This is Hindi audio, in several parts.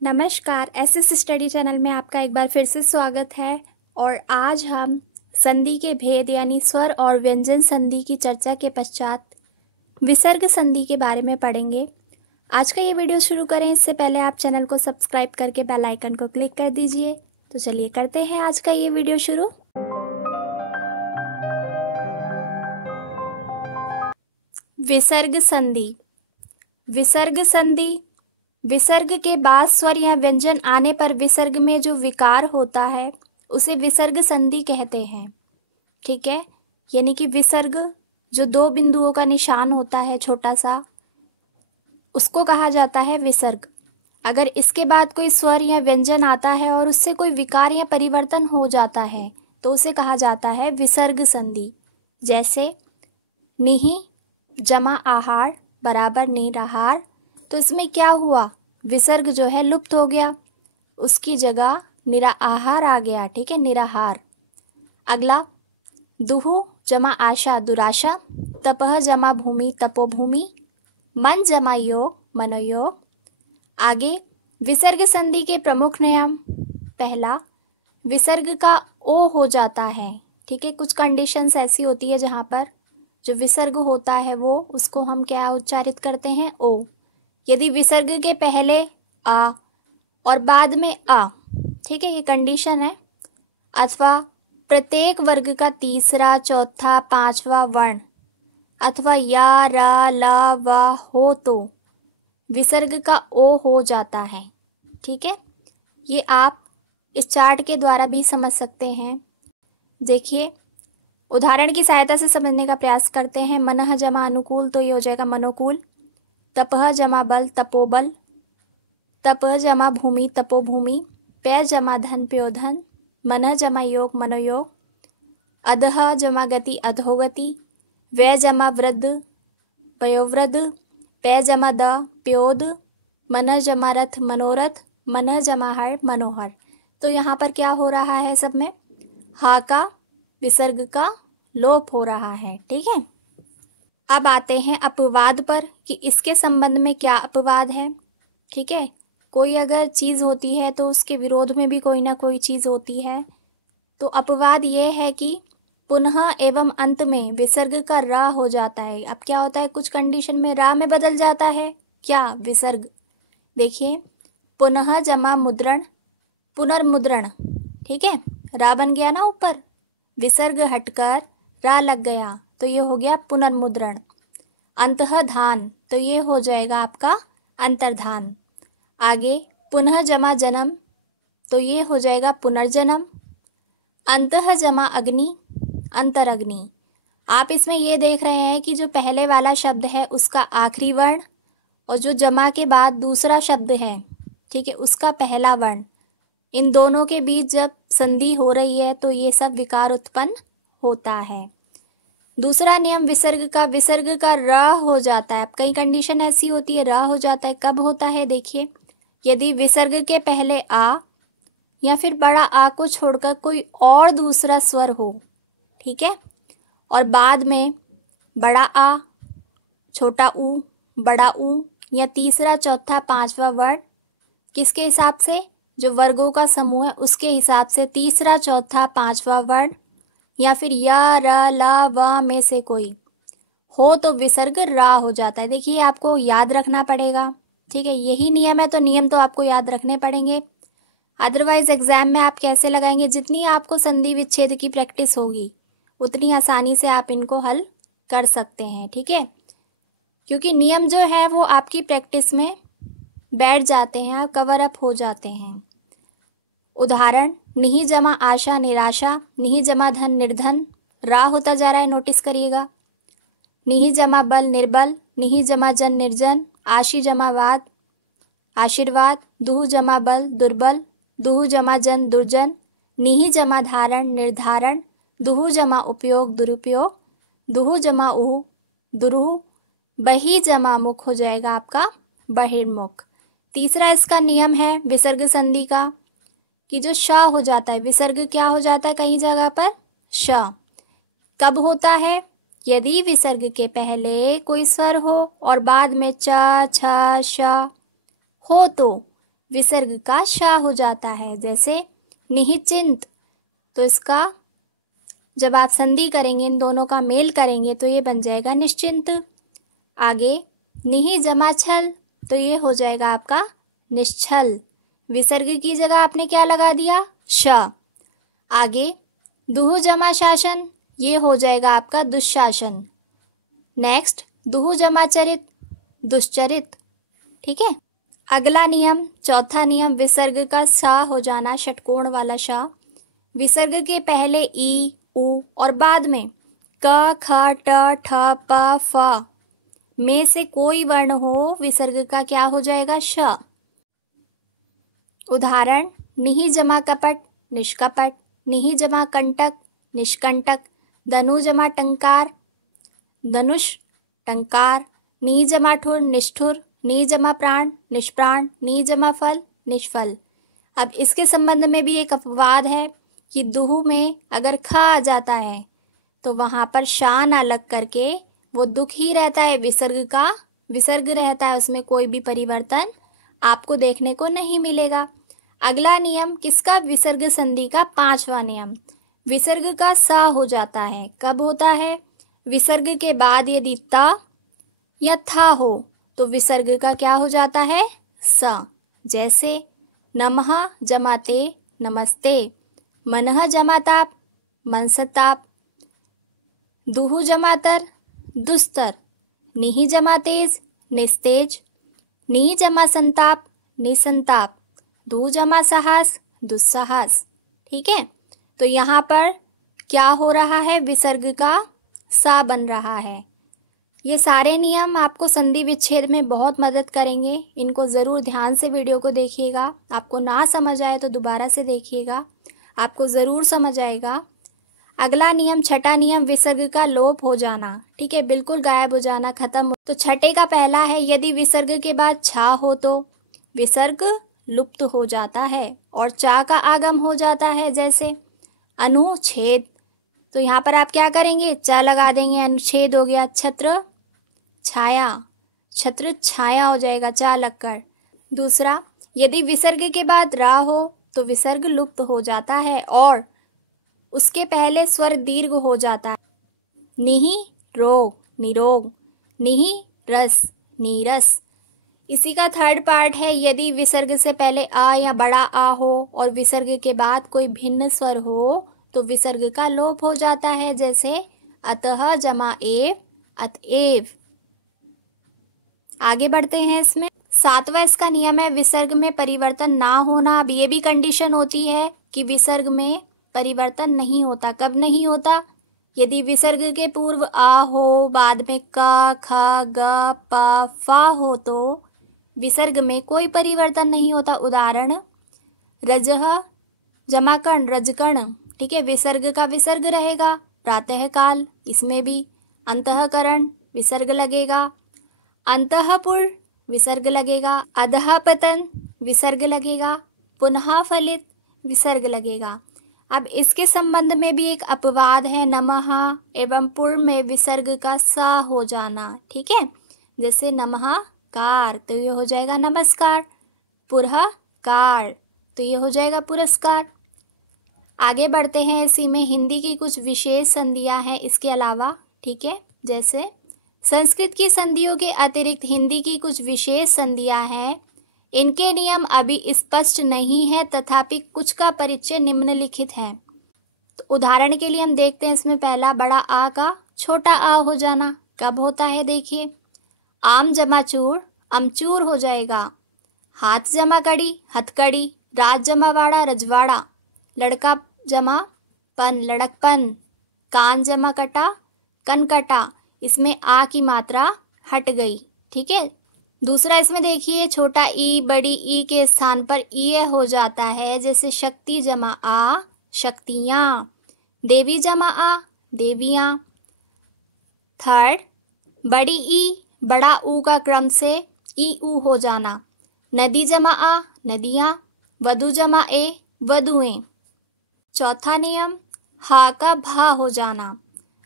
नमस्कार, एसएस स्टडी चैनल में आपका एक बार फिर से स्वागत है। और आज हम संधि के भेद यानी स्वर और व्यंजन संधि की चर्चा के पश्चात विसर्ग संधि के बारे में पढ़ेंगे। आज का ये वीडियो शुरू करें इससे पहले आप चैनल को सब्सक्राइब करके बेल आइकन को क्लिक कर दीजिए। तो चलिए करते हैं आज का ये वीडियो शुरू। विसर्ग संधि। विसर्ग संधि विसर्ग के बाद स्वर या व्यंजन आने पर विसर्ग में जो विकार होता है उसे विसर्ग संधि कहते हैं। ठीक है, यानी कि विसर्ग जो दो बिंदुओं का निशान होता है छोटा सा, उसको कहा जाता है विसर्ग। अगर इसके बाद कोई स्वर या व्यंजन आता है और उससे कोई विकार या परिवर्तन हो जाता है तो उसे कहा जाता है विसर्ग संधि। जैसे निहि जमा आहार बराबर निराहार, तो इसमें क्या हुआ, विसर्ग जो है लुप्त हो गया, उसकी जगह निरा आहार आ गया। ठीक है, निराहार। अगला दुहु जमा आशा दुराशा, तपह जमा भूमि तपोभूमि, मन जमा योग मनोयोग। आगे विसर्ग संधि के प्रमुख नियम। पहला, विसर्ग का ओ हो जाता है। ठीक है, कुछ कंडीशंस ऐसी होती है जहाँ पर जो विसर्ग होता है वो उसको हम क्या उच्चारित करते हैं, ओ। यदि विसर्ग के पहले आ और बाद में आ, ठीक है, ये कंडीशन है। अथवा प्रत्येक वर्ग का तीसरा चौथा पांचवा वर्ण अथवा या रा ला वा हो तो विसर्ग का ओ हो जाता है। ठीक है, ये आप इस चार्ट के द्वारा भी समझ सकते हैं। देखिए, उदाहरण की सहायता से समझने का प्रयास करते हैं। मनः जमा अनुकूल, तो ये हो जाएगा मनोकूल। तपह जमा बल तपोबल, तपह जमा भूमि तपोभूमि, पय जमा धन प्योधन, मनः जमा योग मनोयोग। अधः जमा गति अधोगति, व्यय जमा वृद्ध वयोवृद्ध, पय जमा द प्योद, मनः जमा रथ मनोरथ, मनः जमा हर मनोहर। तो यहाँ पर क्या हो रहा है, सब में हा का विसर्ग का लोप हो रहा है। ठीक है, अब आते हैं अपवाद पर कि इसके संबंध में क्या अपवाद है। ठीक है, कोई अगर चीज़ होती है तो उसके विरोध में भी कोई ना कोई चीज़ होती है। तो अपवाद ये है कि पुनः एवं अंत में विसर्ग का रा हो जाता है। अब क्या होता है, कुछ कंडीशन में रा में बदल जाता है क्या, विसर्ग। देखिए, पुनः जमा मुद्रण पुनर्मुद्रण। ठीक है, रा बन गया ना ऊपर, विसर्ग हटकर रा लग गया तो ये हो गया पुनर्मुद्रण। अंतः धान, तो ये हो जाएगा आपका अंतर्धान। आगे पुनः जमा जन्म, तो ये हो जाएगा पुनर्जन्म। अंतः जमा अग्नि अंतरग्नि। आप इसमें ये देख रहे हैं कि जो पहले वाला शब्द है उसका आखिरी वर्ण और जो जमा के बाद दूसरा शब्द है, ठीक है, उसका पहला वर्ण, इन दोनों के बीच जब संधि हो रही है तो ये सब विकार उत्पन्न होता है। दूसरा नियम विसर्ग का र हो जाता है। अब कई कंडीशन ऐसी होती है र हो जाता है, कब होता है, देखिए, यदि विसर्ग के पहले आ या फिर बड़ा आ को छोड़कर कोई और दूसरा स्वर हो, ठीक है, और बाद में बड़ा आ छोटा ऊ बड़ा ऊ या तीसरा चौथा पांचवा वर्ण, किसके हिसाब से, जो वर्गों का समूह है उसके हिसाब से तीसरा चौथा पांचवा वर्ण या फिर या रा ला वा में से कोई हो तो विसर्ग रा हो जाता है। देखिए, आपको याद रखना पड़ेगा। ठीक है, यही नियम है तो नियम तो आपको याद रखने पड़ेंगे, अदरवाइज एग्जाम में आप कैसे लगाएंगे। जितनी आपको संधि विच्छेद की प्रैक्टिस होगी उतनी आसानी से आप इनको हल कर सकते हैं। ठीक है, क्योंकि नियम जो है वो आपकी प्रैक्टिस में बैठ जाते हैं, कवर अप हो जाते हैं। उदाहरण, निहि जमा आशा निराशा, निहि जमा धन निर्धन, रा होता जा रहा है, नोटिस करिएगा। निहि जमा बल निर्बल, निहि जमा जन निर्जन, आशी जमा वाद आशीर्वाद, दुहु जमा बल दुर्बल, दुहु जमा जन दुर्जन, निहि जमा धारण निर्धारण, दुहु जमा उपयोग दुरुपयोग, दुहु जमा उहु दुरुहु, बही जमा मुख हो जाएगा आपका बहिर्मुख। तीसरा इसका नियम है विसर्ग संधि का कि जो श हो जाता है, विसर्ग क्या हो जाता है कई जगह पर, श। कब होता है, यदि विसर्ग के पहले कोई स्वर हो और बाद में च छ श हो तो विसर्ग का शा हो जाता है। जैसे निहिचिंत, तो इसका जब आप संधि करेंगे, इन दोनों का मेल करेंगे तो ये बन जाएगा निश्चिंत। आगे निहि जमा छल, तो ये हो जाएगा आपका निश्छल। विसर्ग की जगह आपने क्या लगा दिया? श। आगे दुहु जमा शासन, ये हो जाएगा आपका दुशासन। नेक्स्ट दुहु जमा चरित, दुश्चरित। ठीक है। अगला नियम, चौथा नियम, विसर्ग का सा हो जाना, षटकोण वाला शा। विसर्ग के पहले ई, उ और बाद में क, ख, ट, ठ, प, फ में से कोई वर्ण हो, विसर्ग का क्या हो जाएगा? श। उदाहरण, निहि जमा कपट, निष्कपट। निहि जमा कंटक, निष्कंटक। धनु जमा टंकार, धनुष टंकार। नि जमा ठुर, निष्ठुर। नि जमा प्राण, निष्प्राण। नि जमा फल, निष्फल। अब इसके संबंध में भी एक अपवाद है कि दुहु में अगर ख आ जाता है तो वहां पर शा ना लग करके वो दुख ही रहता है, विसर्ग का विसर्ग रहता है, उसमें कोई भी परिवर्तन आपको देखने को नहीं मिलेगा। अगला नियम किसका? विसर्ग संधि का पांचवा नियम। विसर्ग का सा हो जाता है, कब होता है? विसर्ग के बाद यदि ता या था हो तो विसर्ग का क्या हो जाता है? स। जैसे नमः जमाते, नमस्ते। मनः जमाताप, मनसताप। दुहु जमातर, दुस्तर। निहि जमा तेज, निस्तेज। नि जमा संताप, निसंताप। दु जमा साहस, दुस्साहस। ठीक है। तो यहाँ पर क्या हो रहा है? विसर्ग का सा बन रहा है। ये सारे नियम आपको संधि विच्छेद में बहुत मदद करेंगे। इनको ज़रूर ध्यान से वीडियो को देखिएगा। आपको ना समझ आए तो दोबारा से देखिएगा, आपको ज़रूर समझ आएगा। अगला नियम, छठा नियम, विसर्ग का लोप हो जाना। ठीक है, बिल्कुल गायब हो जाना, खत्म हो। तो छठे का पहला है, यदि विसर्ग के बाद छा हो तो विसर्ग लुप्त हो जाता है और चा का आगम हो जाता है। जैसे अनुच्छेद, तो यहाँ पर आप क्या करेंगे? चा लगा देंगे, अनुच्छेद हो गया। छत्र छाया, छत्र छाया हो जाएगा चा लगकर। दूसरा, यदि विसर्ग के बाद रा हो तो विसर्ग लुप्त हो जाता है और उसके पहले स्वर दीर्घ हो जाता है। निहि रोग, निरोग। निहि रस, नीरस। इसी का थर्ड पार्ट है, यदि विसर्ग से पहले आ या बड़ा आ हो और विसर्ग के बाद कोई भिन्न स्वर हो तो विसर्ग का लोप हो जाता है। जैसे अतः जमा एव, अतएव। आगे बढ़ते हैं। इसमें सातवां इसका नियम है, विसर्ग में परिवर्तन ना होना। अब ये भी कंडीशन होती है कि विसर्ग में परिवर्तन नहीं होता। कब नहीं होता? यदि विसर्ग के पूर्व आ हो, बाद में का, ख, ग, प, फा हो तो विसर्ग में कोई परिवर्तन नहीं होता। उदाहरण, रजह जमा कर्ण, रजकर्ण। ठीक है, विसर्ग का विसर्ग रहेगा। प्रातः काल, इसमें भी अंतःकरण विसर्ग लगेगा। अंतःपुर विसर्ग लगेगा। अधः पतन विसर्ग लगेगा। पुनः फलित विसर्ग लगेगा। अब इसके संबंध में भी एक अपवाद है, नमः एवं पुर में विसर्ग का सा हो जाना। ठीक है, जैसे नमः कार, तो ये हो जाएगा नमस्कार। पुरः कार, तो ये हो जाएगा पुरस्कार। आगे बढ़ते हैं। इसी में हिंदी की कुछ विशेष संधियां हैं इसके अलावा। ठीक है, जैसे संस्कृत की संधियों के अतिरिक्त हिंदी की कुछ विशेष संधियां हैं। इनके नियम अभी स्पष्ट नहीं है, तथापि कुछ का परिचय निम्नलिखित है। तो उदाहरण के लिए हम देखते हैं। इसमें पहला, बड़ा आ का छोटा आ हो जाना। कब होता है? देखिए, आम जमा चूर, अमचूर हो जाएगा। हाथ जमा कड़ी, हथकड़ी। राज जमा वाड़ा, रजवाड़ा। लड़का जमा पन, लड़कपन। कान जमा कटा, कनकटा। इसमें आ की मात्रा हट गई। ठीक है। दूसरा, इसमें देखिए, छोटा ई बड़ी ई के स्थान पर ई हो जाता है। जैसे शक्ति जमा आ, शक्तियां। देवी जमा आ, देवियां। थर्ड, बड़ी ई बड़ा ऊ का क्रम से ई ऊ हो जाना। नदी जमा आ, नदियां। वधु जमा ए, वधुएं। चौथा नियम, हा का भा हो जाना।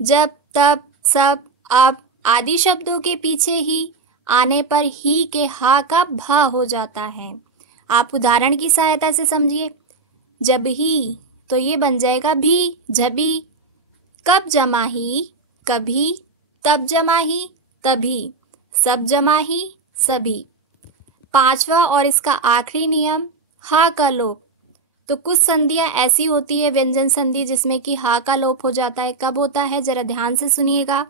जब, तब, सब, अब आदि शब्दों के पीछे ही आने पर ही के हा का भा हो जाता है। आप उदाहरण की सहायता से समझिए। जब ही, तो ये बन जाएगा भी, जभी। कब जमा ही, कभी। तब जमा ही, तभी। सब जमा ही, सभी। पांचवा और इसका आखिरी नियम, हा का लोप। तो कुछ संधियां ऐसी होती है व्यंजन संधि जिसमें कि हा का लोप हो जाता है। कब होता है, जरा ध्यान से सुनिएगा।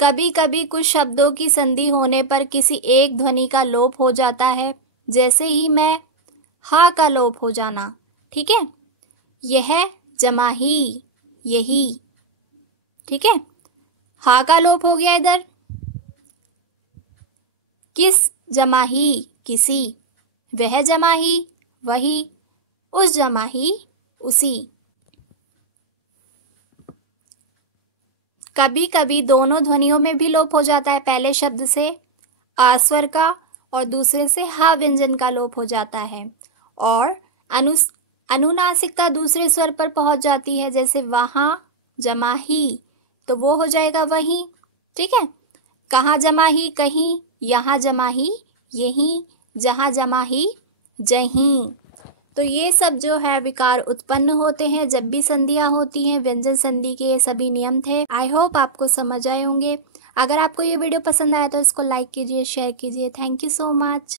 कभी कभी कुछ शब्दों की संधि होने पर किसी एक ध्वनि का लोप हो जाता है, जैसे ही मैं, हा का लोप हो जाना। ठीक है, यह जमा ही, यही। ठीक है, हा का लोप हो गया इधर। किस जमा ही, किसी। वह जमा ही, वही। उस जमा ही, उसी। कभी कभी दोनों ध्वनियों में भी लोप हो जाता है। पहले शब्द से आ स्वर का और दूसरे से हा व्यंजन का लोप हो जाता है, और अनुनासिकता दूसरे स्वर पर पहुंच जाती है, जैसे वहां जमा ही, तो वो हो जाएगा वहीं। ठीक है, कहाँ जमा ही, कहीं। यहाँ जमा ही, यहीं। जहाँ जमा ही, जहीं। तो ये सब जो है विकार उत्पन्न होते हैं जब भी संधियां होती हैं। व्यंजन संधि के ये सभी नियम थे। आई होप आपको समझ आए होंगे। अगर आपको ये वीडियो पसंद आया तो इसको लाइक कीजिए, शेयर कीजिए। Thank you so much.